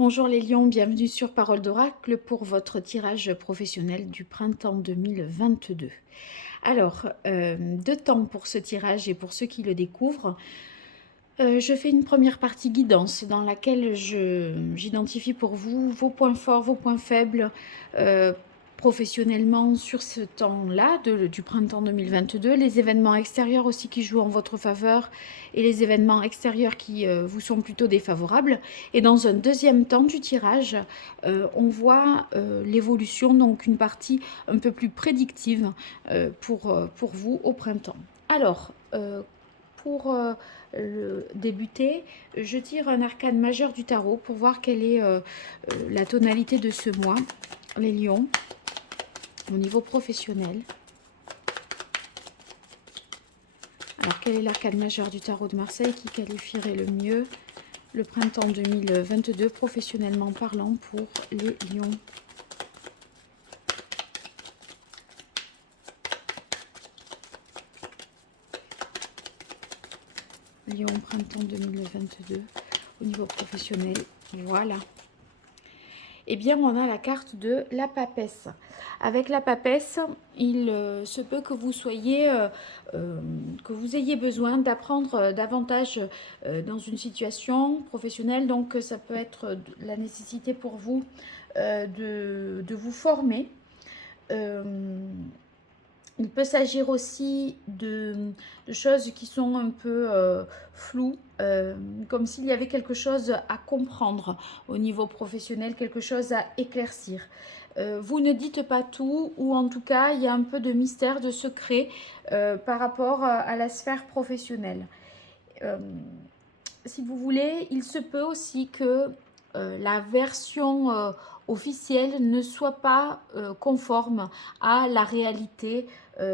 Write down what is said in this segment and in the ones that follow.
Bonjour les lions, bienvenue sur Parole d'Oracle pour votre tirage professionnel du printemps 2022. Alors, deux temps pour ce tirage et pour ceux qui le découvrent. Je fais une première partie guidance dans laquelle j'identifie pour vous vos points forts, vos points faibles professionnellement sur ce temps-là du printemps 2022, les événements extérieurs aussi qui jouent en votre faveur et les événements extérieurs qui vous sont plutôt défavorables. Et dans un deuxième temps du tirage, on voit l'évolution, donc une partie un peu plus prédictive pour vous au printemps. Alors, pour débuter, je tire un arcane majeur du tarot pour voir quelle est la tonalité de ce mois, les lions, au niveau professionnel. Alors, quel est l'arcane majeur du tarot de Marseille qui qualifierait le mieux le printemps 2022 professionnellement parlant pour les lions? Lion, printemps 2022, au niveau professionnel, voilà. Eh bien, on a la carte de la papesse. Avec la papesse, il se peut que vous soyez, que vous ayez besoin d'apprendre davantage dans une situation professionnelle. Donc, ça peut être la nécessité pour vous de vous former. Il peut s'agir aussi de choses qui sont un peu floues, comme s'il y avait quelque chose à comprendre au niveau professionnel, quelque chose à éclaircir. Vous ne dites pas tout, ou en tout cas, il y a un peu de mystère, de secret par rapport à la sphère professionnelle. Si vous voulez, il se peut aussi que la version officielle ne soit pas conforme à la réalité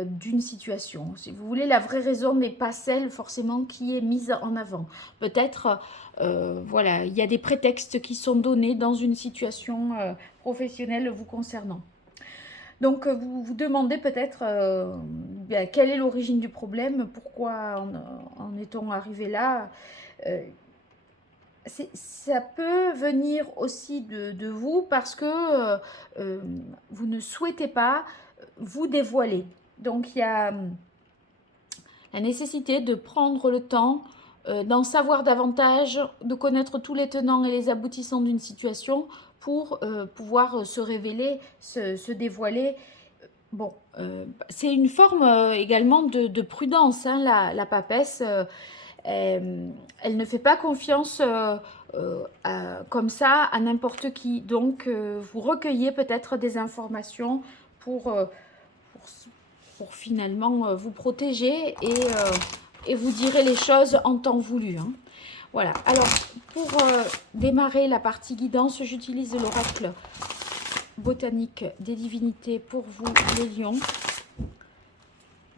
d'une situation. Si vous voulez, la vraie raison n'est pas celle forcément qui est mise en avant. Peut-être, voilà, il y a des prétextes qui sont donnés dans une situation professionnelle vous concernant. Donc, vous vous demandez peut-être quelle est l'origine du problème, pourquoi en est-on arrivé là. euh, Ça peut venir aussi de vous parce que vous ne souhaitez pas vous dévoiler. Donc il y a la nécessité de prendre le temps d'en savoir davantage, de connaître tous les tenants et les aboutissants d'une situation pour pouvoir se révéler, se dévoiler. Bon, c'est une forme également de prudence, hein, la papesse. Elle ne fait pas confiance comme ça à n'importe qui. Donc, vous recueillez peut-être des informations pour, pour, pour finalement vous protéger et vous direz les choses en temps voulu, hein. Voilà. Alors, pour démarrer la partie guidance, j'utilise l'oracle botanique des divinités pour vous, les lions,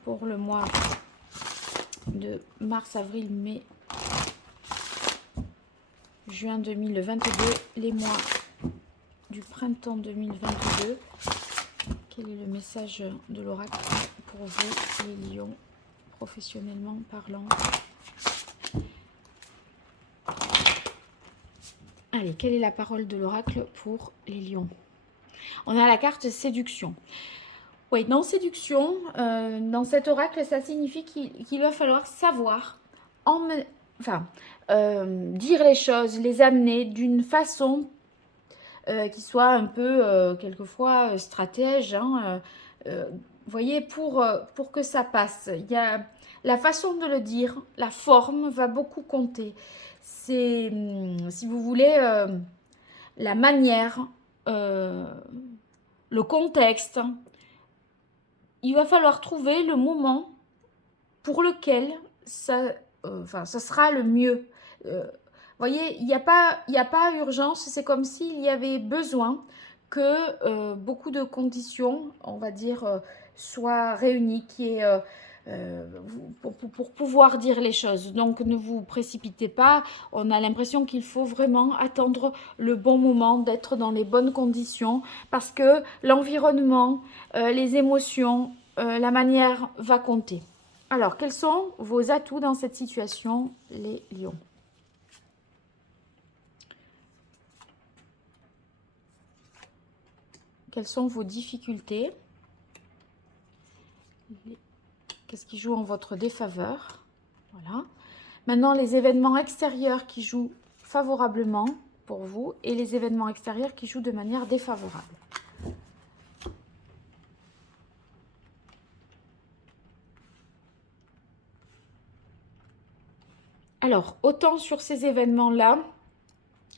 pour le mois de mars, avril, mai, juin 2022, les mois du printemps 2022. Quel est le message de l'oracle pour vous, les lions, professionnellement parlant? Allez, quelle est la parole de l'oracle pour les lions? On a la carte séduction. Oui, dans séduction, dans cet oracle, ça signifie qu'il va falloir savoir dire les choses, les amener d'une façon qui soit un peu quelquefois stratège, hein, vous voyez, pour que ça passe. Il y a la façon de le dire, la forme va beaucoup compter. C'est, si vous voulez, la manière, le contexte. Il va falloir trouver le moment pour lequel ça sera le mieux. Voyez, il n'y a pas urgence, c'est comme s'il y avait besoin que beaucoup de conditions, on va dire, soient réunies, pour pouvoir dire les choses. Donc ne vous précipitez pas, on a l'impression qu'il faut vraiment attendre le bon moment, d'être dans les bonnes conditions, parce que l'environnement, les émotions, la manière va compter. Alors, quels sont vos atouts dans cette situation, les lions? Quelles sont vos difficultés? Qu'est-ce qui joue en votre défaveur? Voilà. Maintenant, les événements extérieurs qui jouent favorablement pour vous et les événements extérieurs qui jouent de manière défavorable. Alors, autant sur ces événements-là,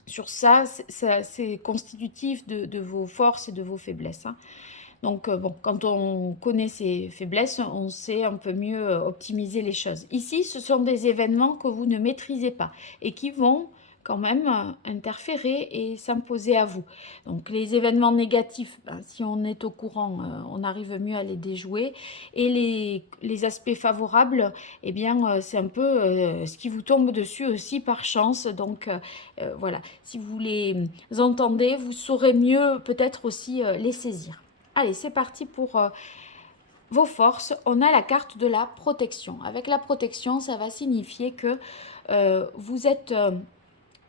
sur ça, c'est constitutif de vos forces et de vos faiblesses. Hein. Donc, bon, quand on connaît ses faiblesses, on sait un peu mieux optimiser les choses. Ici, ce sont des événements que vous ne maîtrisez pas et qui vont quand même interférer et s'imposer à vous. Donc, les événements négatifs, ben, si on est au courant, on arrive mieux à les déjouer. Et les aspects favorables, eh bien, c'est un peu ce qui vous tombe dessus aussi par chance. Donc, voilà, si vous les entendez, vous saurez mieux peut-être aussi les saisir. Allez, c'est parti pour vos forces. On a la carte de la protection. Avec la protection, ça va signifier que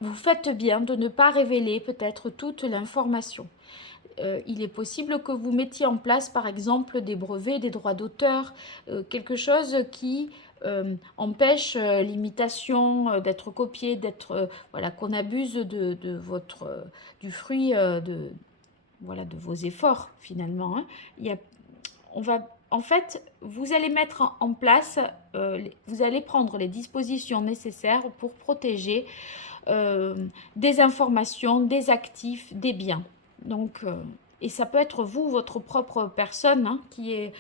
vous faites bien de ne pas révéler peut-être toute l'information. Il est possible que vous mettiez en place, par exemple, des brevets, des droits d'auteur, quelque chose qui empêche l'imitation d'être copiée, d'être voilà, qu'on abuse de votre du fruit voilà, de vos efforts finalement. Hein. En fait, vous allez mettre en place, vous allez prendre les dispositions nécessaires pour protéger des informations, des actifs, des biens. Donc, et ça peut être vous, votre propre personne hein, qui est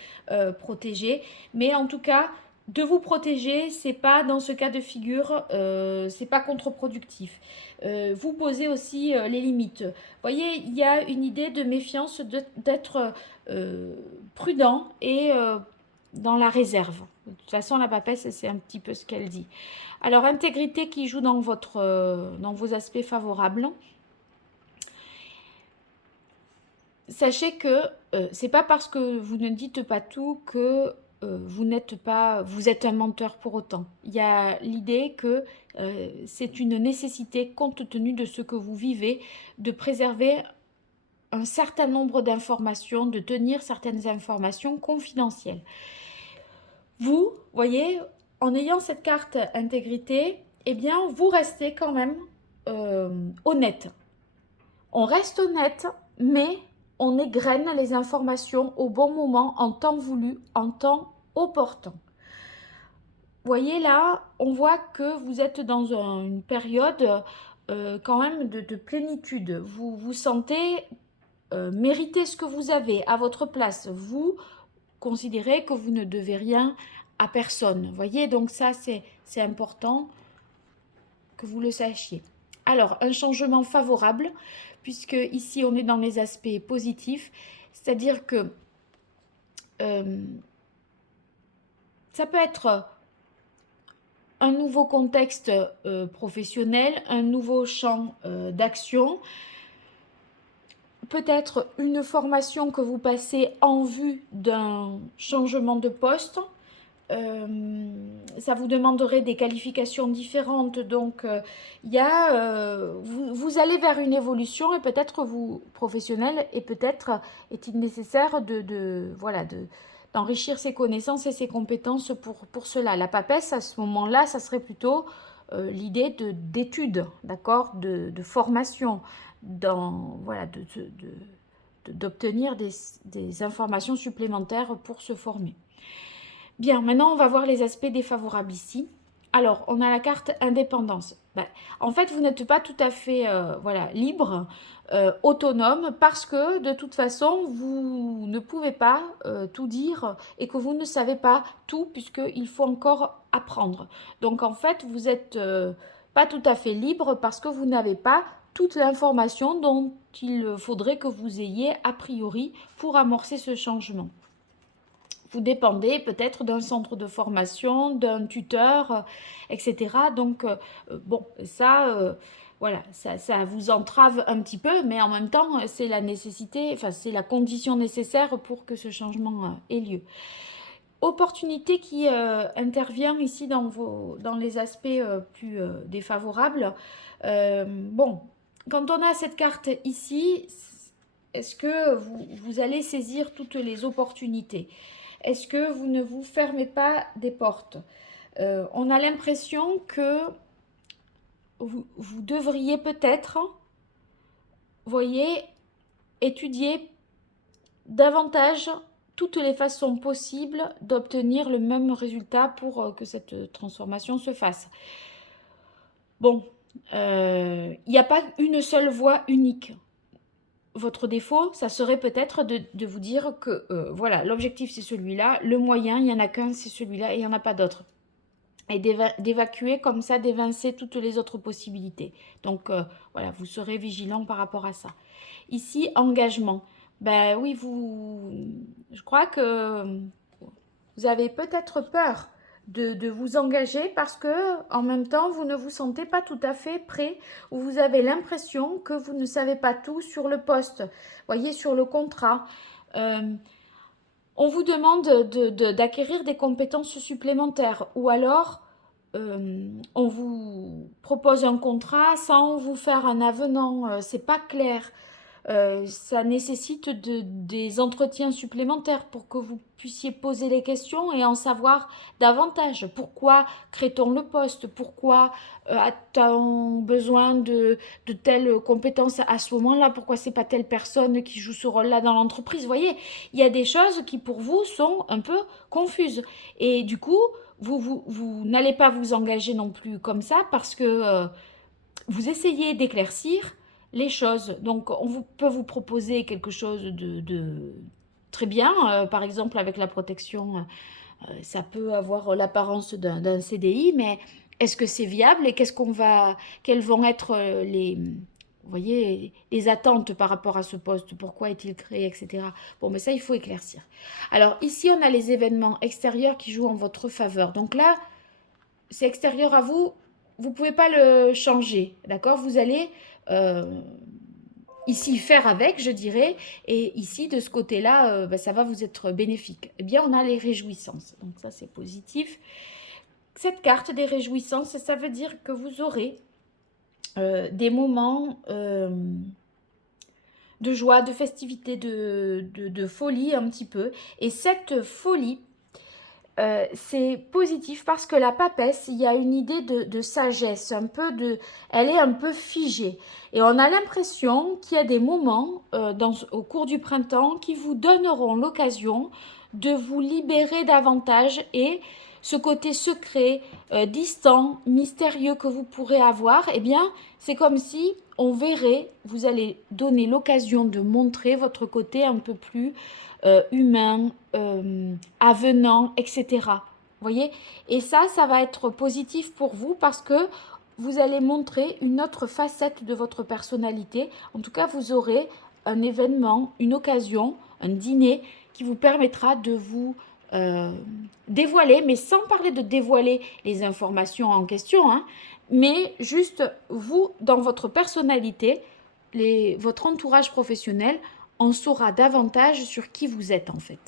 protégée. Mais en tout cas, de vous protéger, c'est pas dans ce cas de figure, c'est pas contre-productif. Vous posez aussi les limites. Vous voyez, il y a une idée de méfiance, d'être prudent et dans la réserve. De toute façon, la papesse, c'est un petit peu ce qu'elle dit. Alors, intégrité qui joue dans vos aspects favorables. Sachez que c'est pas parce que vous ne dites pas tout que vous êtes un menteur pour autant. Il y a l'idée que c'est une nécessité, compte tenu de ce que vous vivez, de préserver un certain nombre d'informations, de tenir certaines informations confidentielles. Vous, voyez, en ayant cette carte intégrité, eh bien, vous restez quand même honnête. On reste honnête, mais on égrène les informations au bon moment, en temps voulu, en temps opportun. Vous voyez là, on voit que vous êtes dans une période quand même de plénitude. Vous vous sentez mériter ce que vous avez à votre place. Vous considérez que vous ne devez rien à personne. Vous voyez, donc ça, c'est important que vous le sachiez. Alors, un changement favorable, puisque ici, on est dans les aspects positifs, c'est-à-dire que ça peut être un nouveau contexte professionnel, un nouveau champ d'action, peut-être une formation que vous passez en vue d'un changement de poste. Ça vous demanderait des qualifications différentes, donc vous allez vers une évolution et peut-être vous, professionnel, et peut-être est-il nécessaire d'enrichir ses connaissances et ses compétences pour cela. La papesse, à ce moment-là, ça serait plutôt l'idée d'études, d'accord, de formation, d'obtenir des informations supplémentaires pour se former. Bien, maintenant on va voir les aspects défavorables ici. Alors, on a la carte indépendance. En fait, vous n'êtes pas tout à fait libre, autonome, parce que de toute façon, vous ne pouvez pas tout dire et que vous ne savez pas tout, puisqu'il faut encore apprendre. Donc, en fait, vous n'êtes pas tout à fait libre parce que vous n'avez pas toute l'information dont il faudrait que vous ayez a priori pour amorcer ce changement. Vous dépendez peut-être d'un centre de formation, d'un tuteur, etc. Donc, bon, ça, voilà, ça vous entrave un petit peu, mais en même temps, c'est la nécessité, enfin, c'est la condition nécessaire pour que ce changement ait lieu. Opportunité qui intervient ici dans les aspects plus défavorables. Bon, quand on a cette carte ici, Est-ce que vous allez saisir toutes les opportunités? Est-ce que vous ne vous fermez pas des portes? On a l'impression que vous devriez peut-être, voyez, étudier davantage toutes les façons possibles d'obtenir le même résultat pour que cette transformation se fasse. Bon, il n'y a pas une seule voie unique. Votre défaut, ça serait peut-être de vous dire que voilà, l'objectif c'est celui-là, le moyen, il n'y en a qu'un, c'est celui-là et il n'y en a pas d'autre. Et d'évacuer comme ça, d'évincer toutes les autres possibilités. Donc voilà, vous serez vigilant par rapport à ça. Ici, engagement. Ben oui, je crois que vous avez peut-être peur de vous engager parce que en même temps, vous ne vous sentez pas tout à fait prêt ou vous avez l'impression que vous ne savez pas tout sur le poste, voyez, sur le contrat. On vous demande d'acquérir des compétences supplémentaires ou alors on vous propose un contrat sans vous faire un avenant, c'est pas clair. Ça nécessite des entretiens supplémentaires pour que vous puissiez poser les questions et en savoir davantage. Pourquoi crée-t-on le poste? Pourquoi a-t-on besoin de telles compétences à ce moment-là? Pourquoi c'est pas telle personne qui joue ce rôle-là dans l'entreprise? Vous voyez, il y a des choses qui pour vous sont un peu confuses. Et du coup, vous n'allez pas vous engager non plus comme ça parce que vous essayez d'éclaircir les choses. Donc, peut vous proposer quelque chose de très bien. Par exemple, avec la protection, ça peut avoir l'apparence d'un CDI, mais est-ce que c'est viable et quelles vont être vous voyez, les attentes par rapport à ce poste, pourquoi est-il créé, etc. Bon, mais ça, il faut éclaircir. Alors, ici, on a les événements extérieurs qui jouent en votre faveur. Donc là, c'est extérieur à vous, vous ne pouvez pas le changer, d'accord? Vous allez ici faire avec, je dirais, et ici, de ce côté-là, ça va vous être bénéfique. Eh bien, on a les réjouissances, donc ça, c'est positif. Cette carte des réjouissances, ça veut dire que vous aurez des moments de joie, de festivité, de folie un petit peu, et cette folie, c'est positif parce que la papesse, il y a une idée de sagesse, elle est un peu figée. Et on a l'impression qu'il y a des moments au cours du printemps qui vous donneront l'occasion de vous libérer davantage et ce côté secret, distant, mystérieux que vous pourrez avoir, eh bien, c'est comme si on verrait, vous allez donner l'occasion de montrer votre côté un peu plus humain, avenant, etc. Vous voyez? Et ça va être positif pour vous parce que vous allez montrer une autre facette de votre personnalité. En tout cas, vous aurez un événement, une occasion, un dîner qui vous permettra de vous dévoiler, mais sans parler de dévoiler les informations en question, hein, mais juste vous, dans votre personnalité, votre entourage professionnel en saura davantage sur qui vous êtes en fait.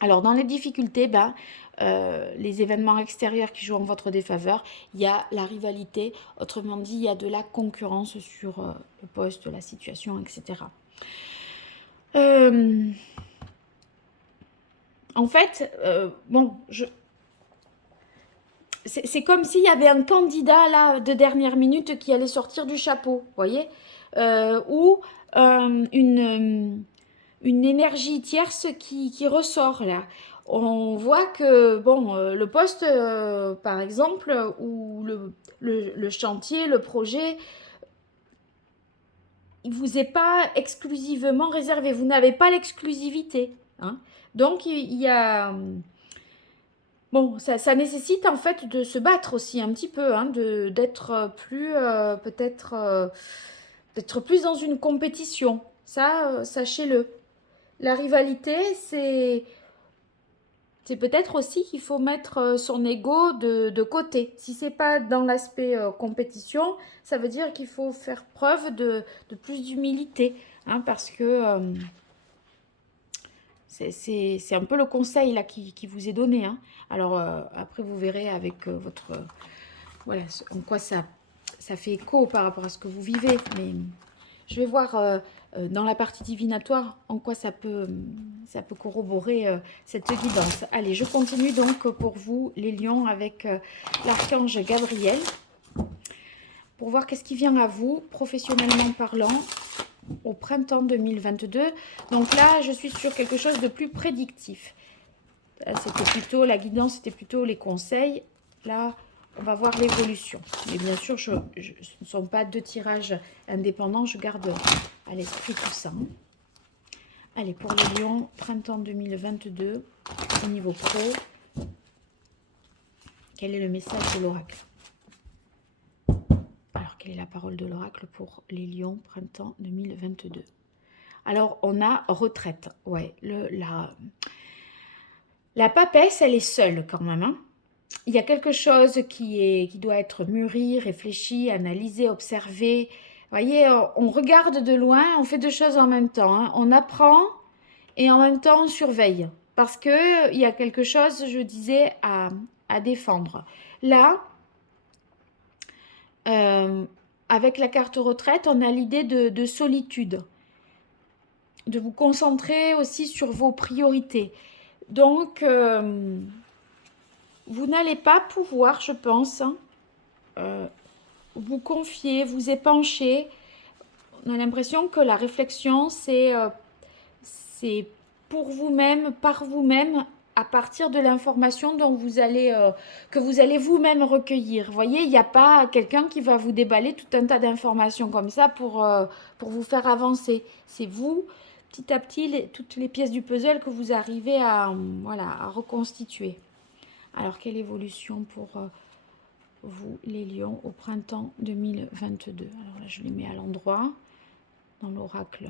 Alors dans les difficultés, les événements extérieurs qui jouent en votre défaveur, il y a la rivalité, autrement dit, il y a de la concurrence sur le poste, la situation, etc. En fait, c'est comme s'il y avait un candidat là de dernière minute qui allait sortir du chapeau, vous voyez, ou une énergie tierce qui ressort là. On voit que, bon, le poste, par exemple, ou le chantier, le projet, il ne vous est pas exclusivement réservé. Vous n'avez pas l'exclusivité. Hein. Donc, il y a... Bon, ça nécessite en fait de se battre aussi un petit peu, hein, d'être plus, peut-être, d'être plus dans une compétition. Ça, sachez-le. La rivalité, c'est peut-être aussi qu'il faut mettre son ego de côté. Si c'est pas dans l'aspect compétition, ça veut dire qu'il faut faire preuve de plus d'humilité, hein, parce que c'est un peu le conseil là qui vous est donné. Hein. Alors après, vous verrez avec votre... voilà, en quoi ça fait écho par rapport à ce que vous vivez. Mais je vais voir dans la partie divinatoire, en quoi ça peut corroborer cette guidance. Allez, je continue donc pour vous, les lions, avec l'archange Gabriel, pour voir qu'est-ce qui vient à vous, professionnellement parlant, au printemps 2022. Donc là, je suis sur quelque chose de plus prédictif. C'était plutôt, la guidance, c'était plutôt les conseils. Là, on va voir l'évolution. Mais bien sûr, ce ne sont pas deux tirages indépendants. Je garde à l'esprit tout ça. Allez, pour les lions, printemps 2022, au niveau pro, quel est le message de l'oracle? Alors, quelle est la parole de l'oracle pour les lions, printemps 2022? Alors, on a retraite. Ouais, la papesse, elle est seule quand même, hein. Il y a quelque chose qui doit être mûri, réfléchi, analysé, observé. Vous voyez, on regarde de loin, on fait deux choses en même temps, hein. On apprend et en même temps on surveille. Parce qu'il y a quelque chose, je disais, à défendre. Là, avec la carte retraite, on a l'idée de solitude. De vous concentrer aussi sur vos priorités. Donc, vous n'allez pas pouvoir, je pense, vous confier, vous épancher. On a l'impression que la réflexion, c'est pour vous-même, par vous-même, à partir de l'information dont que vous allez vous-même recueillir. Vous voyez, il n'y a pas quelqu'un qui va vous déballer tout un tas d'informations comme ça pour vous faire avancer. C'est vous, petit à petit, toutes les pièces du puzzle que vous arrivez à reconstituer. Alors, quelle évolution pour vous, les lions, au printemps 2022? Alors là, je les mets à l'endroit. Dans l'oracle,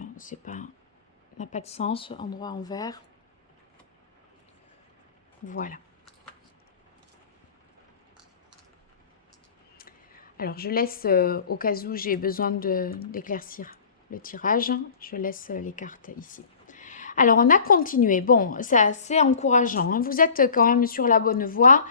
n'a pas de sens, endroit en vert. Voilà. Alors, je laisse, au cas où j'ai besoin d'éclaircir le tirage, je laisse les cartes ici. Alors, on a continué. Bon, c'est assez encourageant, hein. Vous êtes quand même sur la bonne voie.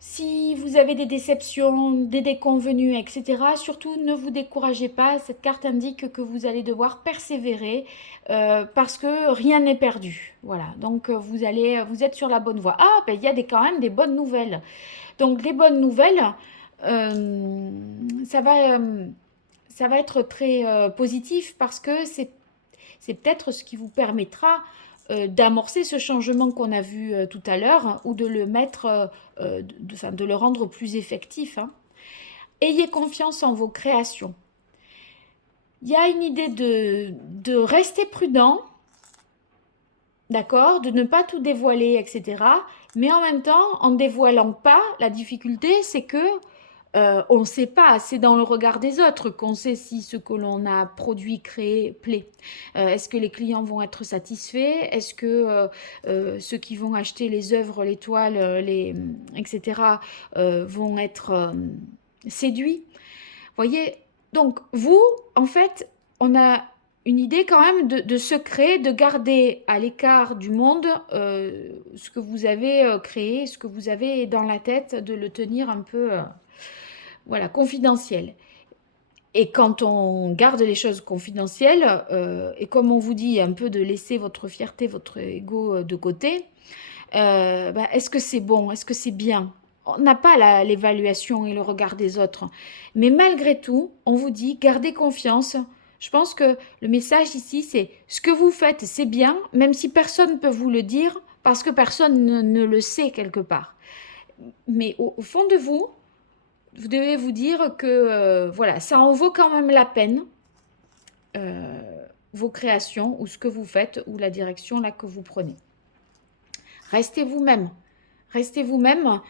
Si vous avez des déceptions, des déconvenues, etc., surtout ne vous découragez pas. Cette carte indique que vous allez devoir persévérer parce que rien n'est perdu. Voilà, donc vous êtes sur la bonne voie. Ah, ben, il y a quand même des bonnes nouvelles. Donc les bonnes nouvelles, ça va être très positif parce que c'est peut-être ce qui vous permettra d'amorcer ce changement qu'on a vu tout à l'heure ou de le mettre, de le rendre plus effectif, hein. Ayez confiance en vos créations. Il y a une idée de rester prudent, d'accord, de ne pas tout dévoiler, etc. Mais en même temps, en dévoilant pas, la difficulté, c'est que on ne sait pas, c'est dans le regard des autres qu'on sait si ce que l'on a produit, créé, plaît. Est-ce que les clients vont être satisfaits? Est-ce que ceux qui vont acheter les œuvres, les toiles, etc., vont être séduits? Voyez, donc vous, en fait, on a une idée quand même de secret, de garder à l'écart du monde ce que vous avez créé, ce que vous avez dans la tête, de le tenir un peu... voilà, confidentiel. Et quand on garde les choses confidentielles, et comme on vous dit un peu de laisser votre fierté, votre ego de côté, est-ce que c'est bon? Est-ce que c'est bien? On n'a pas l'évaluation et le regard des autres. Mais malgré tout, on vous dit, gardez confiance. Je pense que le message ici, c'est ce que vous faites, c'est bien, même si personne ne peut vous le dire, parce que personne ne le sait quelque part. Mais au fond de vous, vous devez vous dire que voilà, ça en vaut quand même la peine, vos créations ou ce que vous faites ou la direction là que vous prenez. Restez vous-même. Restez vous-même.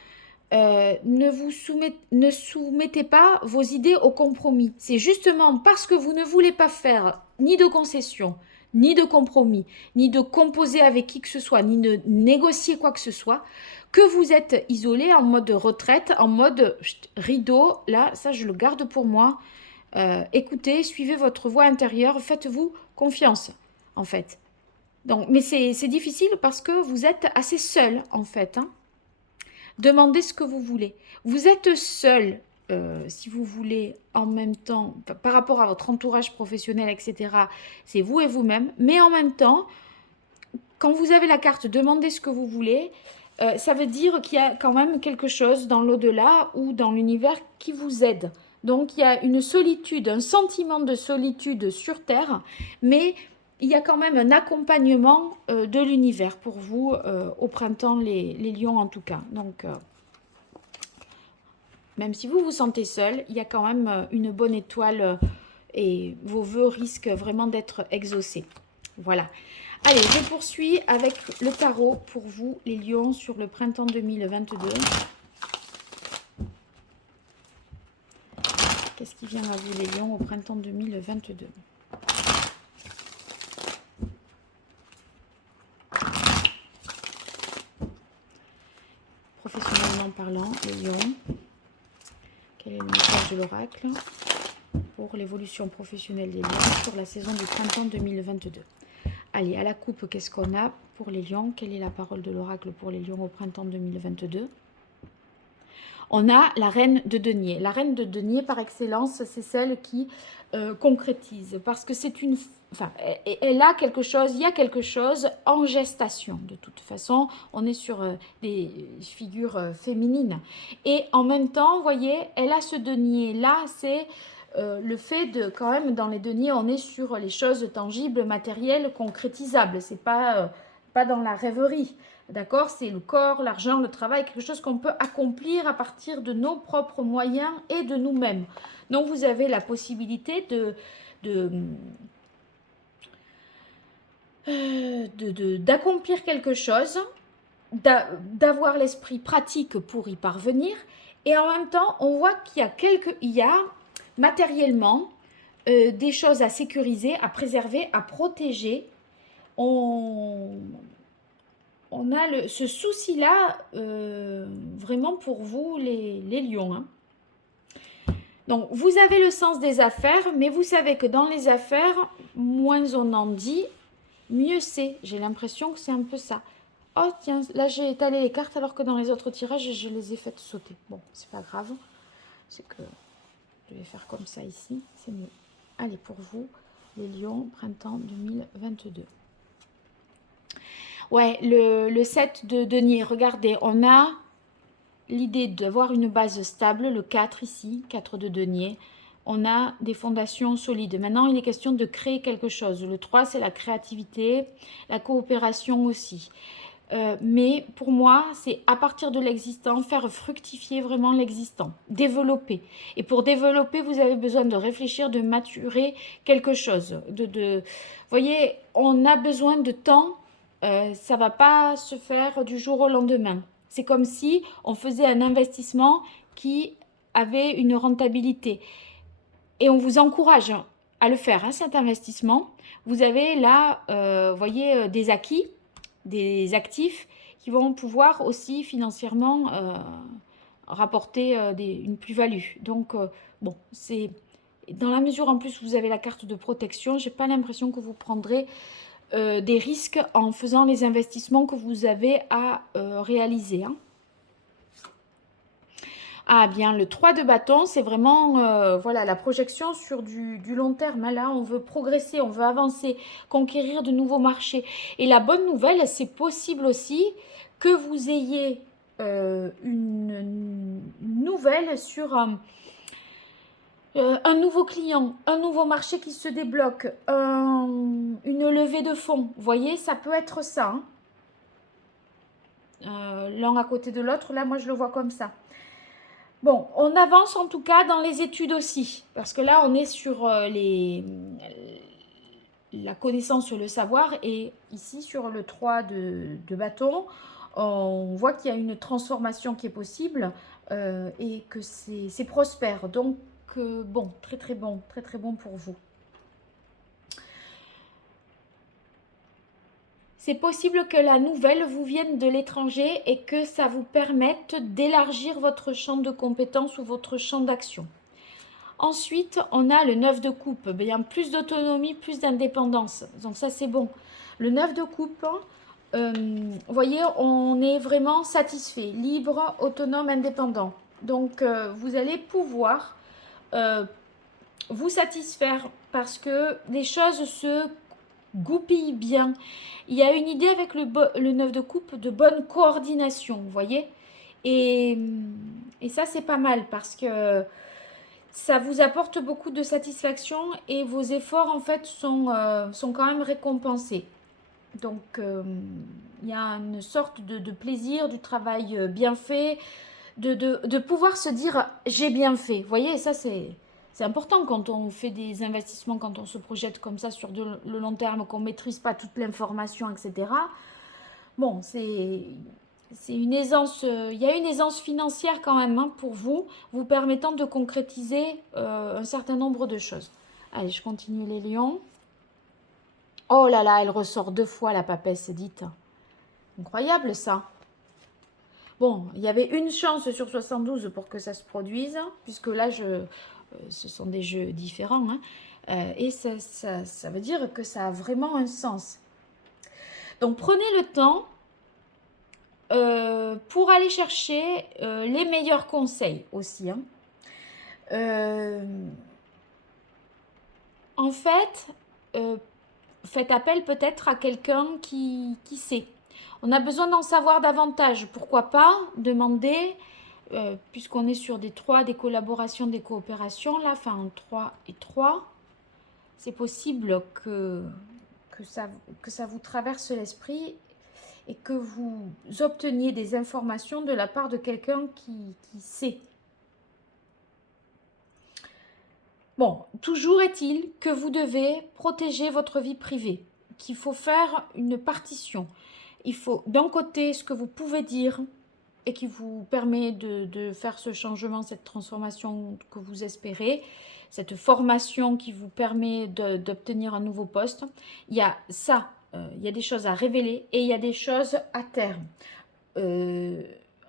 Ne soumettez pas vos idées au compromis. C'est justement parce que vous ne voulez pas faire ni de concessions, ni de compromis, ni de composer avec qui que ce soit, ni de négocier quoi que ce soit, que vous êtes isolé en mode retraite, en mode rideau. Là, ça, je le garde pour moi. Écoutez, suivez votre voix intérieure, faites-vous confiance, en fait. Donc, mais c'est difficile parce que vous êtes assez seul, en fait, hein. Demandez ce que vous voulez. Vous êtes seul. si vous voulez, en même temps, par rapport à votre entourage professionnel, etc., c'est vous et vous-même. Mais en même temps, quand vous avez la carte demandez ce que vous voulez, ça veut dire qu'il y a quand même quelque chose dans l'au-delà ou dans l'univers qui vous aide. Donc il y a une solitude, un sentiment de solitude sur Terre, mais il y a quand même un accompagnement de l'univers pour vous au printemps, les lions en tout cas. Donc même si vous vous sentez seul, il y a quand même une bonne étoile et vos vœux risquent vraiment d'être exaucés. Voilà. Allez, je poursuis avec le tarot pour vous, les lions, sur le printemps 2022. Qu'est-ce qui vient à vous, les lions, au printemps 2022? Professionnellement parlant, les lions. Quel est le message de l'oracle pour l'évolution professionnelle des lions sur la saison du printemps 2022? Allez, à la coupe, qu'est-ce qu'on a pour les lions? Quelle est la parole de l'oracle pour les lions au printemps 2022? On a la reine de denier. La reine de denier, par excellence, c'est celle qui concrétise. Parce que c'est une... Enfin, elle a quelque chose, il y a quelque chose en gestation. De toute façon, on est sur des figures féminines. Et en même temps, vous voyez, elle a ce denier-là, c'est... le fait de, quand même, dans les deniers, on est sur les choses tangibles, matérielles, concrétisables. C'est pas dans la rêverie. D'accord? C'est le corps, l'argent, le travail, quelque chose qu'on peut accomplir à partir de nos propres moyens et de nous-mêmes. Donc, vous avez la possibilité d'accomplir quelque chose, d'avoir l'esprit pratique pour y parvenir. Et en même temps, on voit qu'il y a matériellement des choses à sécuriser, à préserver, à protéger. On a ce souci-là vraiment pour vous, les lions. Hein. Donc, vous avez le sens des affaires, mais vous savez que dans les affaires, moins on en dit, mieux c'est. J'ai l'impression que c'est un peu ça. Oh, tiens, là, j'ai étalé les cartes, alors que dans les autres tirages, je les ai faites sauter. Bon, c'est pas grave. C'est que je vais faire comme ça ici, c'est mieux. Allez, pour vous, les lions, printemps 2022. Ouais, le 7 de denier, regardez, on a l'idée d'avoir une base stable, le 4 ici, 4 de denier. On a des fondations solides. Maintenant, il est question de créer quelque chose. Le 3, c'est la créativité, la coopération aussi. Mais pour moi, c'est à partir de l'existant, faire fructifier vraiment l'existant, développer. Et pour développer, vous avez besoin de réfléchir, de maturer quelque chose. Vous voyez, on a besoin de temps. Ça ne va pas se faire du jour au lendemain. C'est comme si on faisait un investissement qui avait une rentabilité. Et on vous encourage à le faire, hein, cet investissement. Vous avez là, voyez, des acquis, des actifs qui vont pouvoir aussi financièrement rapporter une plus-value. Donc, bon, c'est dans la mesure en plus où vous avez la carte de protection, je n'ai pas l'impression que vous prendrez des risques en faisant les investissements que vous avez à réaliser. Hein. Ah bien, le 3 de bâton, c'est vraiment voilà, la projection sur du long terme. Là, on veut progresser, on veut avancer, conquérir de nouveaux marchés. Et la bonne nouvelle, c'est possible aussi que vous ayez une nouvelle sur un nouveau client, un nouveau marché qui se débloque, une levée de fonds. Vous voyez, ça peut être ça. Hein. L'un à côté de l'autre, là, moi, je le vois comme ça. Bon, on avance en tout cas dans les études aussi, parce que là, on est sur la connaissance, le savoir, et ici, sur le 3 de bâton, on voit qu'il y a une transformation qui est possible et que c'est prospère. Donc, bon, très bon pour vous. C'est possible que la nouvelle vous vienne de l'étranger et que ça vous permette d'élargir votre champ de compétences ou votre champ d'action. Ensuite, on a le 9 de coupe. Bien, plus d'autonomie, plus d'indépendance. Donc ça, c'est bon. Le 9 de coupe, vous voyez, on est vraiment satisfait, libre, autonome, indépendant. Donc, vous allez pouvoir vous satisfaire parce que les choses se goupillent bien. Il y a une idée avec le 9 de coupe de bonne coordination, vous voyez. Et, et ça, c'est pas mal parce que ça vous apporte beaucoup de satisfaction et vos efforts, en fait, sont quand même récompensés. Donc, il y a une sorte de plaisir du travail bien fait, de pouvoir se dire j'ai bien fait. Vous voyez, ça c'est important quand on fait des investissements, quand on se projette comme ça sur le long terme, qu'on ne maîtrise pas toute l'information, etc. Bon, c'est une aisance, il y a une aisance financière quand même hein, pour vous, vous permettant de concrétiser un certain nombre de choses. Allez, je continue les lions. Oh là là, elle ressort 2 fois la papesse dite. Incroyable ça. Bon, il y avait une chance sur 72 pour que ça se produise, puisque là, ce sont des jeux différents. Hein, et ça veut dire que ça a vraiment un sens. Donc, prenez le temps pour aller chercher les meilleurs conseils aussi. Hein. En fait, faites appel peut-être à quelqu'un qui sait. On a besoin d'en savoir davantage. Pourquoi pas demander, puisqu'on est sur des collaborations, des coopérations, là, enfin 3 et 3, c'est possible que ça vous traverse l'esprit et que vous obteniez des informations de la part de quelqu'un qui sait. Bon, toujours est-il que vous devez protéger votre vie privée, qu'il faut faire une partition. Il faut d'un côté ce que vous pouvez dire et qui vous permet de faire ce changement, cette transformation que vous espérez, cette formation qui vous permet d'obtenir un nouveau poste. Il y a ça, il y a des choses à révéler et il y a des choses à taire.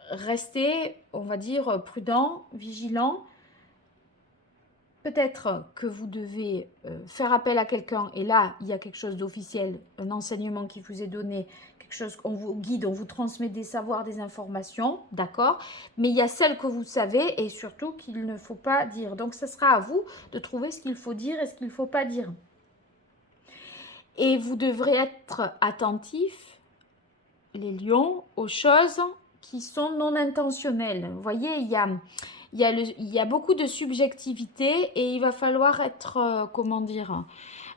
Restez, on va dire, prudent, vigilant. Peut-être que vous devez faire appel à quelqu'un et là, il y a quelque chose d'officiel, un enseignement qui vous est donné, quelque chose qu'on vous guide, on vous transmet des savoirs, des informations, d'accord? Mais il y a celles que vous savez et surtout qu'il ne faut pas dire. Donc, ce sera à vous de trouver ce qu'il faut dire et ce qu'il ne faut pas dire. Et vous devrez être attentif, les lions, aux choses qui sont non intentionnelles. Vous voyez, il y a beaucoup de subjectivité et il va falloir être, comment dire,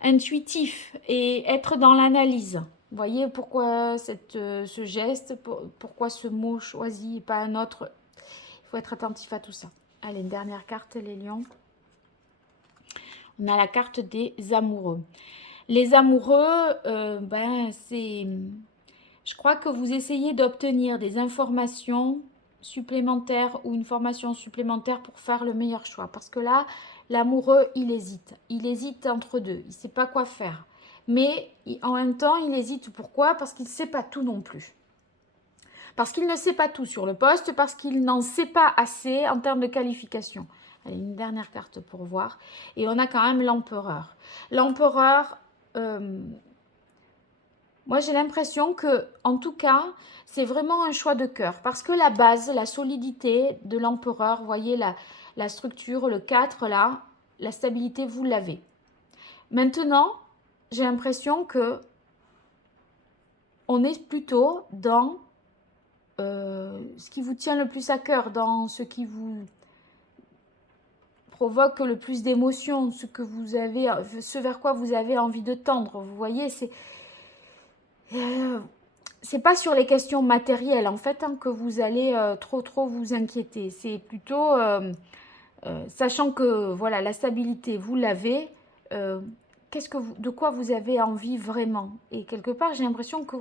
intuitif et être dans l'analyse. Vous voyez pourquoi ce geste, pourquoi ce mot choisi et pas un autre. Il faut être attentif à tout ça. Allez, une dernière carte, les lions. On a la carte des amoureux. Les amoureux, je crois que vous essayez d'obtenir des informations supplémentaires ou une formation supplémentaire pour faire le meilleur choix. Parce que là, l'amoureux, il hésite. Il hésite entre deux. Il ne sait pas quoi faire. Mais en même temps, il hésite. Pourquoi? Parce qu'il ne sait pas tout non plus. Parce qu'il ne sait pas tout sur le poste, parce qu'il n'en sait pas assez en termes de qualification. Allez, une dernière carte pour voir. Et on a quand même l'empereur. L'empereur... moi, j'ai l'impression que, en tout cas, c'est vraiment un choix de cœur. Parce que la base, la solidité de l'empereur, vous voyez la structure, le 4 là, la stabilité, vous l'avez. Maintenant, j'ai l'impression que on est plutôt dans ce qui vous tient le plus à cœur, dans ce qui vous provoque le plus d'émotions, ce vers quoi vous avez envie de tendre. Vous voyez, c'est pas sur les questions matérielles en fait hein, que vous allez trop vous inquiéter. C'est plutôt sachant que voilà la stabilité vous l'avez. De quoi vous avez envie vraiment? Et quelque part j'ai l'impression que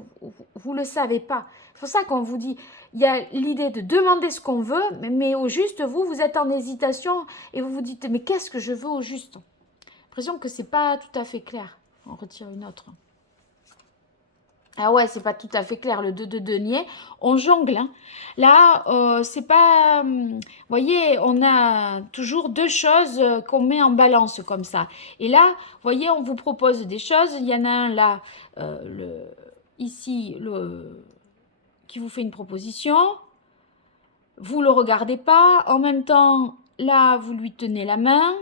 vous le savez pas. C'est pour ça qu'on vous dit il y a l'idée de demander ce qu'on veut, mais au juste vous êtes en hésitation et vous vous dites mais qu'est-ce que je veux au juste? J'ai l'impression que c'est pas tout à fait clair. On retire une autre. Ah ouais, c'est pas tout à fait clair, le 2 de denier. On jongle. Hein. Là, c'est pas... Vous voyez, on a toujours deux choses qu'on met en balance comme ça. Et là, vous voyez, on vous propose des choses. Il y en a un là, ici, qui vous fait une proposition. vous le regardez pas. En même temps, là, vous lui tenez la main.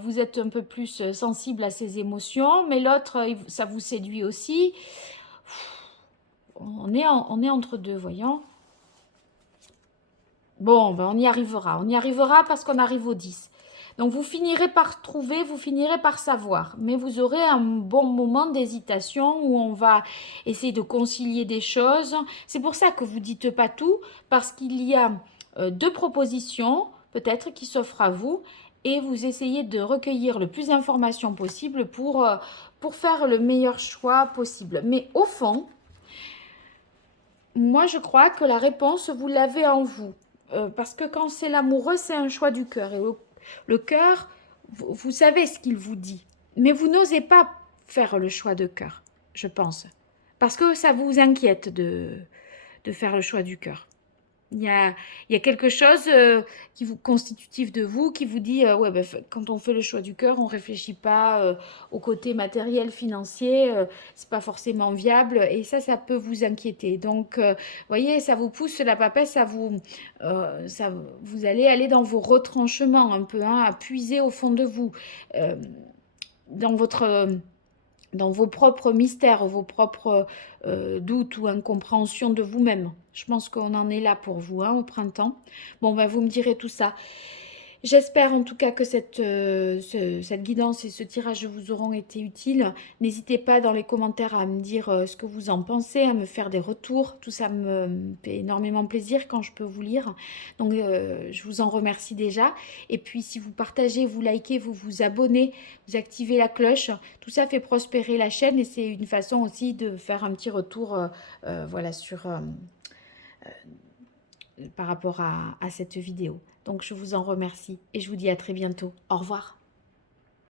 Vous êtes un peu plus sensible à ses émotions, mais l'autre, ça vous séduit aussi. On est entre deux, voyons. Bon, ben on y arrivera. On y arrivera parce qu'on arrive au 10. Donc, vous finirez par trouver, vous finirez par savoir. Mais vous aurez un bon moment d'hésitation où on va essayer de concilier des choses. C'est pour ça que vous ne dites pas tout, parce qu'il y a deux propositions, peut-être, qui s'offrent à vous. Et vous essayez de recueillir le plus d'informations possible pour faire le meilleur choix possible. Mais au fond, moi, je crois que la réponse, vous l'avez en vous. Parce que quand c'est l'amoureux, c'est un choix du cœur. Et le cœur, vous savez ce qu'il vous dit. Mais vous n'osez pas faire le choix de cœur, je pense. Parce que ça vous inquiète de faire le choix du cœur. Il y a quelque chose qui vous constitutif de vous qui vous dit ouais, ben, quand on fait le choix du cœur, on ne réfléchit pas au côté matériel, financier, c'est pas forcément viable et ça peut vous inquiéter. Donc, voyez, ça vous pousse la papesse, vous allez aller dans vos retranchements un peu, hein, à puiser au fond de vous, euh, dans dans vos propres mystères, vos propres doutes ou incompréhensions de vous-même. Je pense qu'on en est là pour vous, hein, au printemps. Bon, ben, vous me direz tout ça. J'espère en tout cas que cette guidance et ce tirage vous auront été utiles. N'hésitez pas dans les commentaires à me dire ce que vous en pensez, à me faire des retours. Tout ça me fait énormément plaisir quand je peux vous lire. Donc je vous en remercie déjà. Et puis si vous partagez, vous likez, vous vous abonnez, vous activez la cloche, tout ça fait prospérer la chaîne et c'est une façon aussi de faire un petit retour voilà, par rapport à cette vidéo. Donc je vous en remercie et je vous dis à très bientôt. Au revoir.